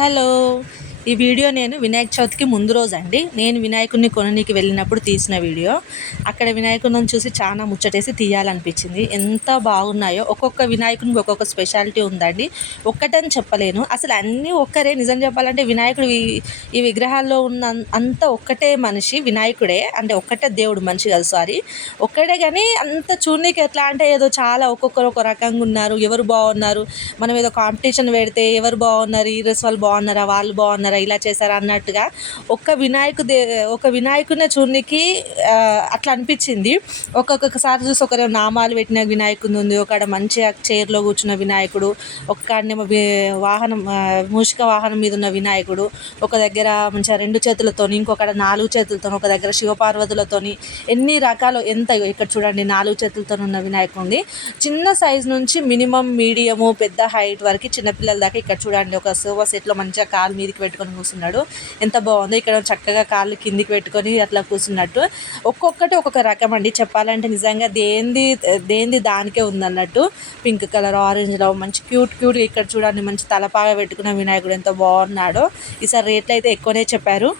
Hello. ఈ video నేను వినాయక చవితికి ముందు రోజు అండి నేను వినాయకుడిని కొననీకి వెళ్ళినప్పుడు తీసిన వీడియో. అక్కడ వినాయకుడిని చూసి చాలా ముచ్చటేసి తీయాలనిపించింది. ఎంత బాగున్నాయో ఒక్కొక్క వినాయకునికి ఒక్కొక్క స్పెషాలిటీ ఉందండి. ఒక్కటని చెప్పలేను. అసలు అన్నీ ఒక్కరే. నిజం చెప్పాలంటే వినాయకుడు ఈ- విగ్రహాల్లో ఉన్న అంత ఒక్కటే మనిషి వినాయకుడే. అంటే ఒక్కటే దేవుడు మనిషి కాదు సారీ. ఒక్కడే కానీ అంత చూడనీకి ఎట్లా? అంటే ఏదో చాలా ఒక్కొక్కరు ఒక రకంగా ఉన్నారు. ఎవరు బాగున్నారు? మనం ఏదో కాంపిటీషన్ పెడితే ఎవరు బాగున్నారు? ఈ డ్రెస్ వాళ్ళు బాగున్నారా? వాళ్ళు బాగున్నారు? ఇలా చేశారా అన్నట్టుగా ఒక్క వినాయకు దే ఒక వినాయకున్న చూడనికి అట్లా అనిపించింది. ఒక్కొక్కసారి చూసి ఒకరు నామాలు పెట్టిన వినాయకుడు ఉంది ఒకడ మంచిగా చైర్లో కూర్చున్న వినాయకుడు ఒక్కడనేమో వాహనం మూషిక వాహనం మీద ఉన్న వినాయకుడు ఒక దగ్గర మంచిగా రెండు చేతులతోని ఇంకొకడ నాలుగు చేతులతో ఒక దగ్గర శివపార్వతులతోని ఎన్ని రకాలు ఎంత ఇక్కడ చూడండి నాలుగు చేతులతో ఉన్న వినాయకుడు ఉంది. చిన్న సైజ్ నుంచి మినిమం మీడియము పెద్ద హైట్ వరకు చిన్నపిల్లల దాకా ఇక్కడ చూడండి ఒక సోఫా సెట్లో మంచిగా కాలు మీదకి పెట్టుకొని కూర్చున్నాడు. ఎంత బాగుందో ఇక్కడ చక్కగా కాళ్ళు కిందికి పెట్టుకొని అట్లా కూర్చున్నట్టు. ఒక్కొక్కటి ఒక్కొక్క రకం అండి. చెప్పాలంటే నిజంగా దేంది దేంది దానికే ఉందన్నట్టు. పింక్ కలర్ ఆరెంజ్లో మంచి క్యూట్ క్యూట్ ఇక్కడ చూడండి. మంచి తలపాగా పెట్టుకున్న వినాయకుడు ఎంత బాగున్నాడో. ఈసారి రేట్లు అయితే ఎక్కువనే చెప్పారు.